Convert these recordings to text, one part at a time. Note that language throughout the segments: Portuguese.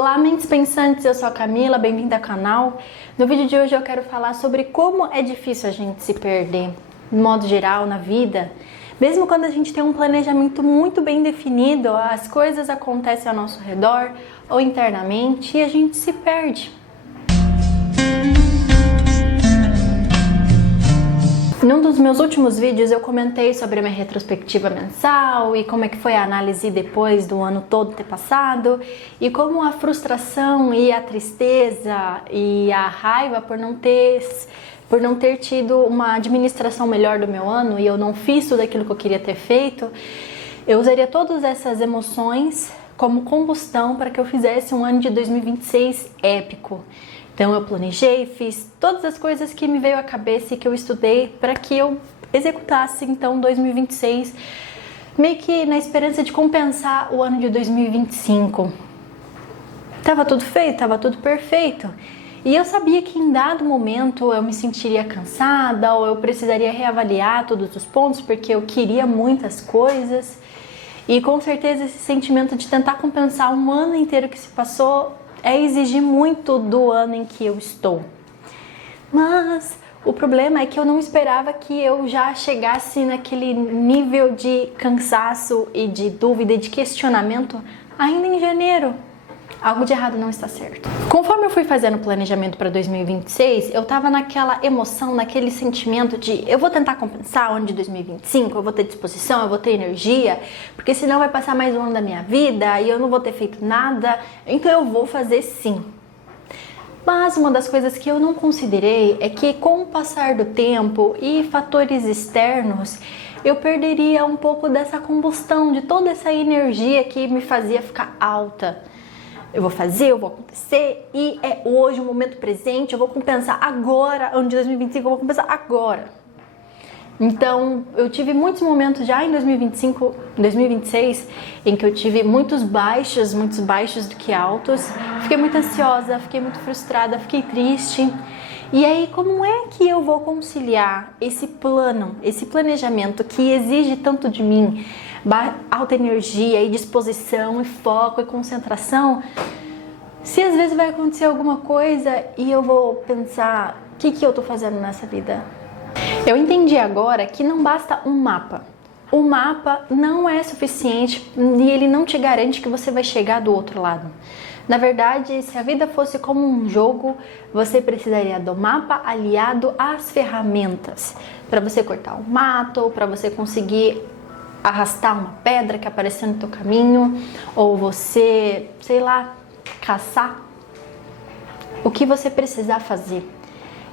Olá, mentes pensantes, eu sou a Camila, bem-vinda ao canal. No vídeo de hoje eu quero falar sobre como é difícil a gente se perder, de modo geral, na vida. Mesmo quando a gente tem um planejamento muito bem definido, as coisas acontecem ao nosso redor ou internamente e a gente se perde. Num dos meus últimos vídeos eu comentei sobre a minha retrospectiva mensal e como é que foi a análise depois do ano todo ter passado e como a frustração e a tristeza e a raiva por não ter tido uma administração melhor do meu ano e eu não fiz tudo aquilo que eu queria ter feito, eu usaria todas essas emoções como combustão para que eu fizesse um ano de 2026 épico. Então eu planejei, fiz todas as coisas que me veio à cabeça e que eu estudei para que eu executasse então 2026, meio que na esperança de compensar o ano de 2025. Tava tudo feito, tava tudo perfeito. E eu sabia que em dado momento eu me sentiria cansada ou eu precisaria reavaliar todos os pontos porque eu queria muitas coisas. E com certeza esse sentimento de tentar compensar um ano inteiro que se passou é exigir muito do ano em que eu estou. Mas o problema é que eu não esperava que eu já chegasse naquele nível de cansaço e de dúvida e de questionamento ainda em janeiro. Algo de errado não está certo. Conforme eu fui fazendo o planejamento para 2026, eu tava naquela emoção, naquele sentimento de eu vou tentar compensar o ano de 2025, eu vou ter disposição, eu vou ter energia, porque senão vai passar mais um ano da minha vida e eu não vou ter feito nada, então eu vou fazer sim. Mas uma das coisas que eu não considerei é que com o passar do tempo e fatores externos, eu perderia um pouco dessa combustão, de toda essa energia que me fazia ficar alta. Eu vou fazer, eu vou acontecer e é hoje o momento presente, eu vou compensar agora, ano de 2025 eu vou compensar agora. Então, eu tive muitos momentos já em 2025, 2026, em que eu tive muitos baixos do que altos. Fiquei muito ansiosa, fiquei muito frustrada, fiquei triste. E aí, como é que eu vou conciliar esse plano, esse planejamento que exige tanto de mim, alta energia e disposição e foco e concentração, se às vezes vai acontecer alguma coisa e eu vou pensar, o que eu tô fazendo nessa vida? Eu entendi agora que não basta um mapa. O mapa não é suficiente e ele não te garante que você vai chegar do outro lado. Na verdade, se a vida fosse como um jogo, você precisaria do mapa aliado às ferramentas para você cortar um mato, para você conseguir arrastar uma pedra que apareceu no teu caminho, ou você, sei lá, caçar. O que você precisar fazer.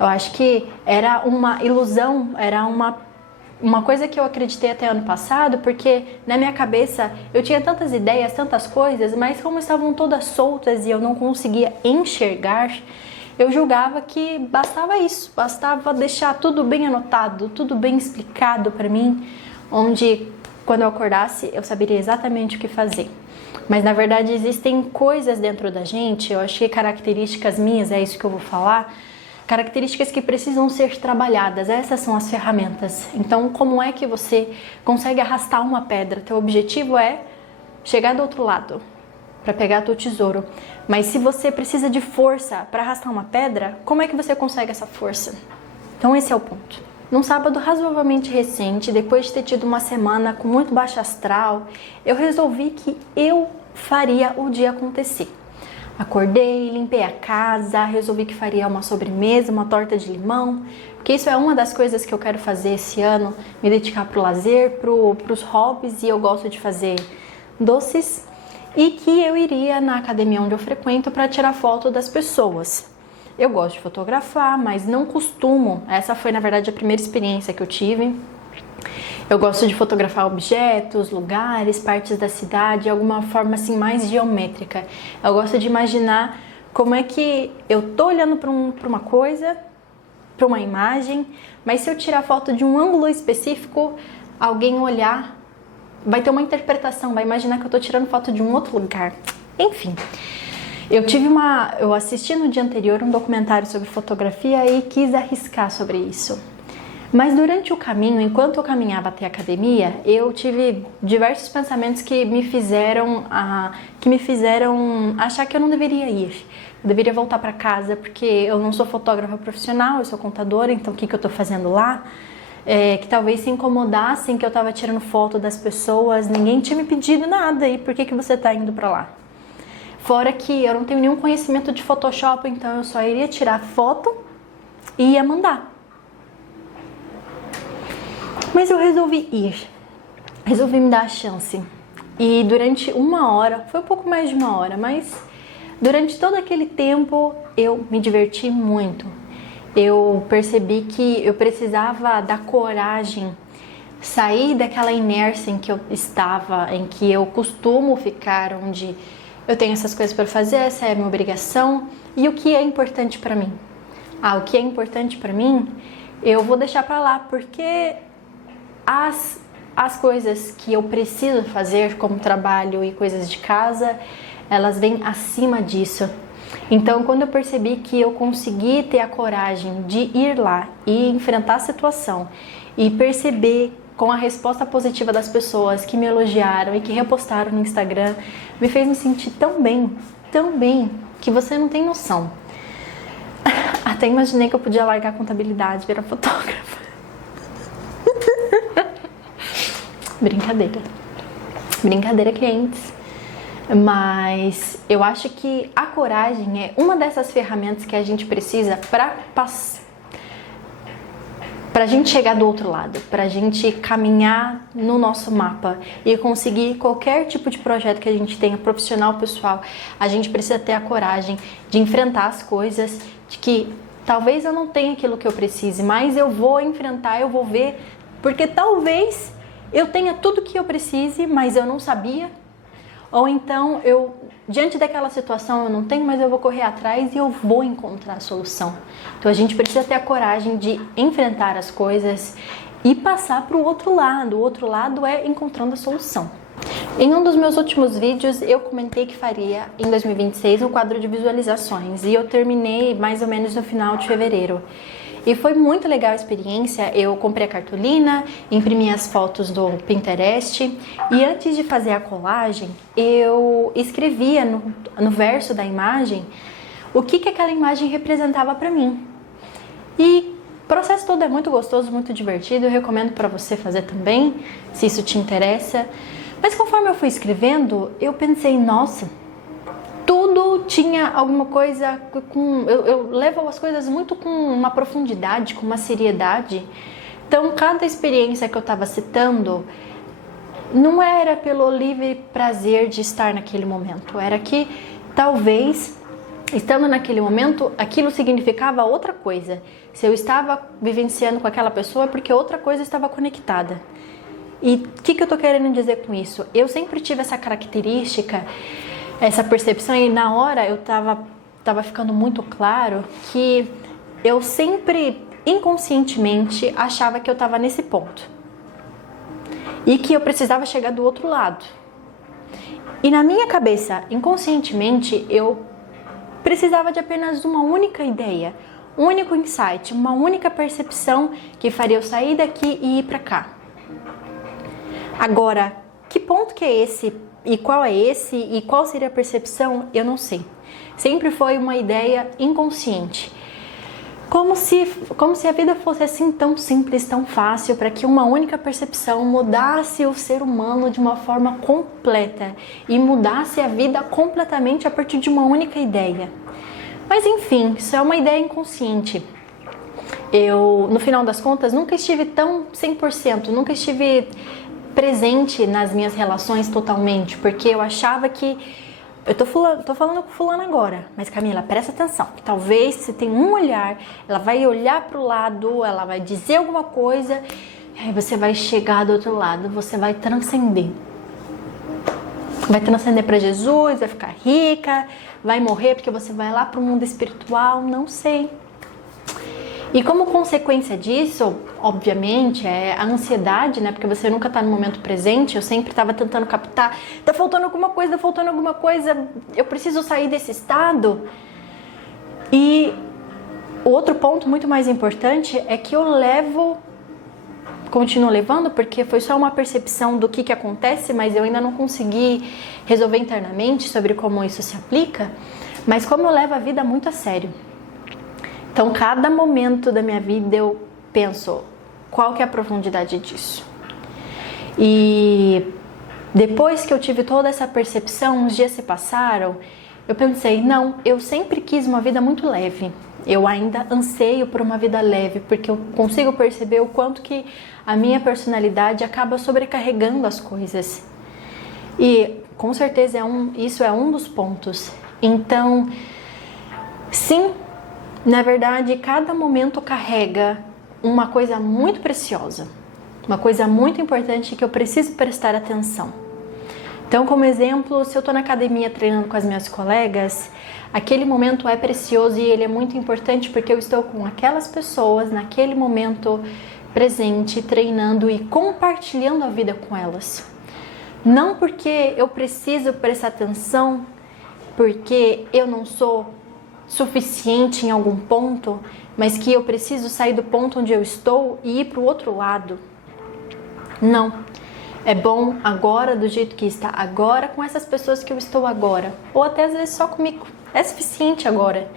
Eu acho que era uma ilusão, era uma coisa que eu acreditei até ano passado, porque na minha cabeça eu tinha tantas ideias, tantas coisas, mas como estavam todas soltas e eu não conseguia enxergar, eu julgava que bastava isso, bastava deixar tudo bem anotado, tudo bem explicado para mim, onde quando eu acordasse eu saberia exatamente o que fazer. Mas na verdade existem coisas dentro da gente, eu achei características minhas, é isso que eu vou falar, características que precisam ser trabalhadas, essas são as ferramentas. Então, como é que você consegue arrastar uma pedra? Teu objetivo é chegar do outro lado, para pegar teu tesouro. Mas se você precisa de força para arrastar uma pedra, como é que você consegue essa força? Então esse é o ponto. Num sábado razoavelmente recente, depois de ter tido uma semana com muito baixo astral, eu resolvi que eu faria o dia acontecer. Acordei, limpei a casa, resolvi que faria uma sobremesa, uma torta de limão, porque isso é uma das coisas que eu quero fazer esse ano, me dedicar para o lazer, para os hobbies, e eu gosto de fazer doces, e que eu iria na academia onde eu frequento para tirar foto das pessoas. Eu gosto de fotografar, mas não costumo, essa foi na verdade a primeira experiência que eu tive. Eu gosto de fotografar objetos, lugares, partes da cidade, de alguma forma assim mais geométrica. Eu gosto de imaginar como é que eu tô olhando para uma coisa, para uma imagem, mas se eu tirar foto de um ângulo específico, alguém olhar, vai ter uma interpretação, vai imaginar que eu tô tirando foto de um outro lugar. Enfim, eu assisti no dia anterior um documentário sobre fotografia e quis arriscar sobre isso. Mas durante o caminho, enquanto eu caminhava até a academia, eu tive diversos pensamentos que me fizeram achar que eu não deveria ir. Eu deveria voltar para casa, porque eu não sou fotógrafa profissional, eu sou contadora, então o que eu tô fazendo lá? Que talvez se incomodassem que eu tava tirando foto das pessoas, ninguém tinha me pedido nada, e por que você tá indo para lá? Fora que eu não tenho nenhum conhecimento de Photoshop, então eu só iria tirar foto e ia mandar. Mas eu resolvi ir, resolvi me dar a chance. E durante uma hora, foi um pouco mais de uma hora, mas durante todo aquele tempo eu me diverti muito. Eu percebi que eu precisava da coragem, sair daquela inércia em que eu estava, em que eu costumo ficar, onde eu tenho essas coisas para fazer, essa é a minha obrigação. E o que é importante para mim? O que é importante para mim, eu vou deixar para lá, porque as coisas que eu preciso fazer, como trabalho e coisas de casa, elas vêm acima disso. Então, quando eu percebi que eu consegui ter a coragem de ir lá e enfrentar a situação e perceber com a resposta positiva das pessoas que me elogiaram e que repostaram no Instagram, me fez me sentir tão bem, que você não tem noção. Até imaginei que eu podia largar a contabilidade, virar fotógrafa. Brincadeira, clientes. Mas eu acho que a coragem é uma dessas ferramentas que a gente precisa pra gente chegar do outro lado, pra gente caminhar no nosso mapa e conseguir qualquer tipo de projeto que a gente tenha, profissional, pessoal. A gente precisa ter a coragem de enfrentar as coisas, de que talvez eu não tenha aquilo que eu precise, mas eu vou enfrentar, eu vou ver, porque talvez eu tenha tudo que eu precise, mas eu não sabia. Ou então, diante daquela situação, eu não tenho, mas eu vou correr atrás e eu vou encontrar a solução. Então, a gente precisa ter a coragem de enfrentar as coisas e passar para o outro lado. O outro lado é encontrando a solução. Em um dos meus últimos vídeos, eu comentei que faria, em 2026, um quadro de visualizações. E eu terminei mais ou menos no final de fevereiro. E foi muito legal a experiência. Eu comprei a cartolina, imprimi as fotos do Pinterest e antes de fazer a colagem, eu escrevia no verso da imagem o que aquela imagem representava para mim. E o processo todo é muito gostoso, muito divertido, eu recomendo para você fazer também, se isso te interessa. Mas conforme eu fui escrevendo, eu pensei, nossa, tudo tinha alguma coisa com... Eu levo as coisas muito com uma profundidade, com uma seriedade. Então, cada experiência que eu estava citando não era pelo livre prazer de estar naquele momento. Era que, talvez, estando naquele momento, aquilo significava outra coisa. Se eu estava vivenciando com aquela pessoa, é porque outra coisa estava conectada. E o que eu estou querendo dizer com isso? Eu sempre tive essa característica, essa percepção, e na hora eu tava ficando muito claro que eu sempre, inconscientemente, achava que eu estava nesse ponto. E que eu precisava chegar do outro lado. E na minha cabeça, inconscientemente, eu precisava de apenas uma única ideia, um único insight, uma única percepção que faria eu sair daqui e ir para cá. Agora, que ponto que é esse? E qual é esse? E qual seria a percepção? Eu não sei. Sempre foi uma ideia inconsciente. Como se a vida fosse assim tão simples, tão fácil, para que uma única percepção mudasse o ser humano de uma forma completa e mudasse a vida completamente a partir de uma única ideia. Mas enfim, isso é uma ideia inconsciente. Eu, no final das contas, nunca estive tão 100%, nunca estive presente nas minhas relações totalmente, porque eu achava que... Eu tô falando com fulano agora, mas Camila, presta atenção, que talvez se tem um olhar, ela vai olhar pro lado, ela vai dizer alguma coisa, e aí você vai chegar do outro lado, você vai transcender. Vai transcender para Jesus, vai ficar rica, vai morrer porque você vai lá pro mundo espiritual, não sei. E como consequência disso, obviamente, é a ansiedade, né? Porque você nunca tá no momento presente, eu sempre estava tentando captar, tá faltando alguma coisa, eu preciso sair desse estado. E o outro ponto muito mais importante é que eu levo continuo levando porque foi só uma percepção do que acontece, mas eu ainda não consegui resolver internamente sobre como isso se aplica, mas como eu levo a vida muito a sério. Então, cada momento da minha vida eu penso, qual que é a profundidade disso? E depois que eu tive toda essa percepção, uns dias se passaram, eu pensei, não, eu sempre quis uma vida muito leve. Eu ainda anseio por uma vida leve, porque eu consigo perceber o quanto que a minha personalidade acaba sobrecarregando as coisas. E com certeza isso é um dos pontos. Então, sim, na verdade, cada momento carrega uma coisa muito preciosa, uma coisa muito importante que eu preciso prestar atenção. Então, como exemplo, se eu estou na academia treinando com as minhas colegas, aquele momento é precioso e ele é muito importante porque eu estou com aquelas pessoas naquele momento presente, treinando e compartilhando a vida com elas. Não porque eu preciso prestar atenção, porque eu não sou suficiente em algum ponto, mas que eu preciso sair do ponto onde eu estou e ir para o outro lado. Não. É bom agora do jeito que está agora, com essas pessoas que eu estou agora. Ou até às vezes só comigo. É suficiente agora.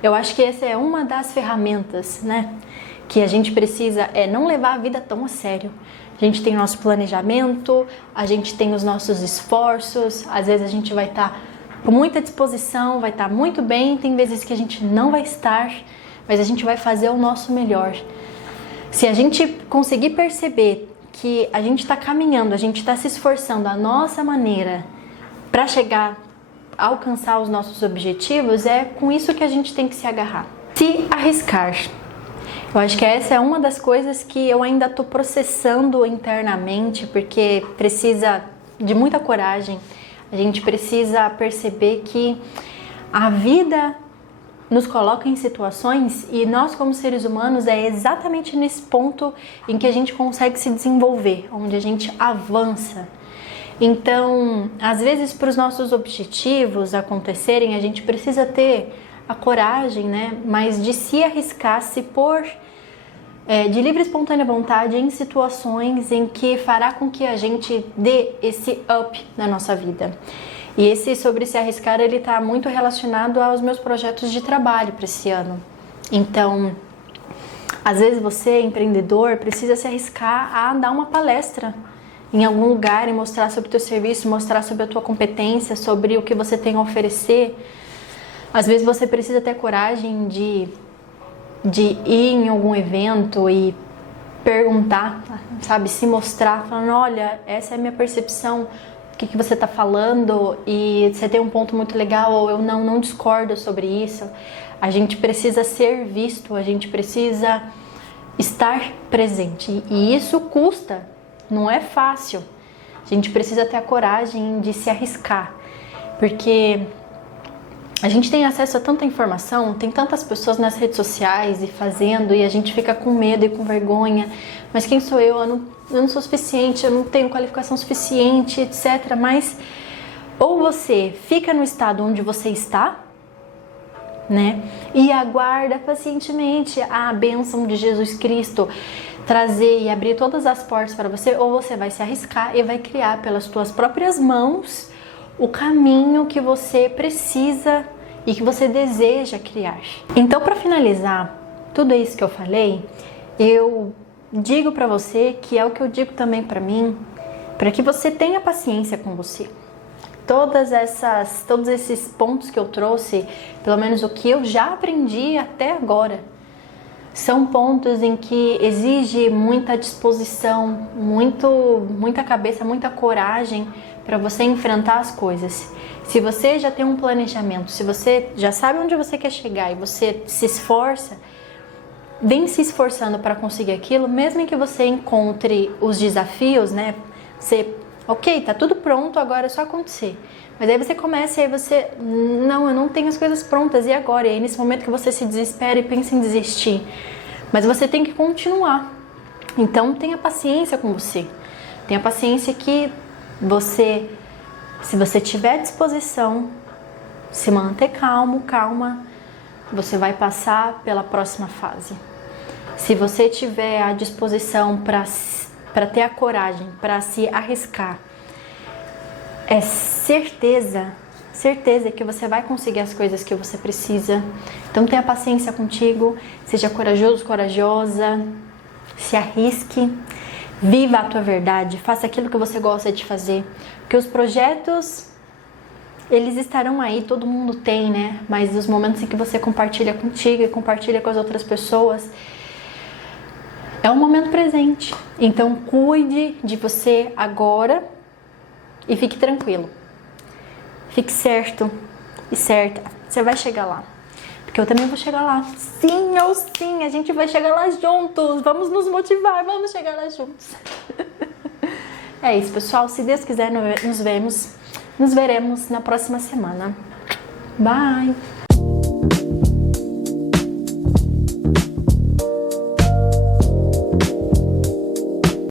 Eu acho que essa é uma das ferramentas, né? Que a gente precisa não levar a vida tão a sério. A gente tem o nosso planejamento, a gente tem os nossos esforços, às vezes a gente vai estar com muita disposição, vai estar muito bem, tem vezes que a gente não vai estar, mas a gente vai fazer o nosso melhor. Se a gente conseguir perceber que a gente está caminhando, a gente está se esforçando da nossa maneira para chegar a alcançar os nossos objetivos, é com isso que a gente tem que se agarrar. Se arriscar. Eu acho que essa é uma das coisas que eu ainda estou processando internamente, porque precisa de muita coragem. A gente precisa perceber que a vida nos coloca em situações e nós como seres humanos é exatamente nesse ponto em que a gente consegue se desenvolver, onde a gente avança. Então, às vezes para os nossos objetivos acontecerem, a gente precisa ter a coragem, né? Mas de se arriscar, se pôr de livre e espontânea vontade em situações em que fará com que a gente dê esse up na nossa vida. E esse sobre se arriscar, ele está muito relacionado aos meus projetos de trabalho para esse ano. Então, às vezes você, empreendedor, precisa se arriscar a dar uma palestra em algum lugar e mostrar sobre o teu serviço, mostrar sobre a tua competência, sobre o que você tem a oferecer. Às vezes você precisa ter coragem de ir em algum evento e perguntar, sabe, se mostrar, falando, olha, essa é a minha percepção, o que você está falando e você tem um ponto muito legal ou eu não discordo sobre isso. A gente precisa ser visto, a gente precisa estar presente e isso custa, não é fácil. A gente precisa ter a coragem de se arriscar, porque a gente tem acesso a tanta informação, tem tantas pessoas nas redes sociais e fazendo, e a gente fica com medo e com vergonha. Mas quem sou eu? Eu não sou suficiente, eu não tenho qualificação suficiente, etc. Mas ou você fica no estado onde você está, né? E aguarda pacientemente a bênção de Jesus Cristo trazer e abrir todas as portas para você, ou você vai se arriscar e vai criar pelas suas próprias mãos o caminho que você precisa e que você deseja criar. Então, para finalizar tudo isso que eu falei, eu digo para você que é o que eu digo também para mim, para que você tenha paciência com você. Todos esses pontos que eu trouxe, pelo menos o que eu já aprendi até agora, são pontos em que exige muita disposição, muita cabeça, muita coragem para você enfrentar as coisas. Se você já tem um planejamento, se você já sabe onde você quer chegar e você se esforça, vem se esforçando para conseguir aquilo, mesmo em que você encontre os desafios, né? Ok, tá tudo pronto, agora é só acontecer. Mas aí você começa e aí você, não, eu não tenho as coisas prontas, e agora? E aí nesse momento que você se desespera e pensa em desistir. Mas você tem que continuar. Então tenha paciência com você. Tenha paciência que você, se você tiver disposição, se manter calma, você vai passar pela próxima fase. Se você tiver a disposição para ter a coragem, para se arriscar, é certeza que você vai conseguir as coisas que você precisa. Então tenha paciência contigo, seja corajoso, corajosa, se arrisque, viva a tua verdade, faça aquilo que você gosta de fazer, porque os projetos, eles estarão aí, todo mundo tem, né? Mas os momentos em que você compartilha contigo e compartilha com as outras pessoas, é um momento presente. Então cuide de você agora e fique tranquilo. Fique certo e certa. Você vai chegar lá. Porque eu também vou chegar lá. Sim ou sim, a gente vai chegar lá juntos. Vamos nos motivar, vamos chegar lá juntos. É isso, pessoal. Se Deus quiser, nos veremos na próxima semana. Bye!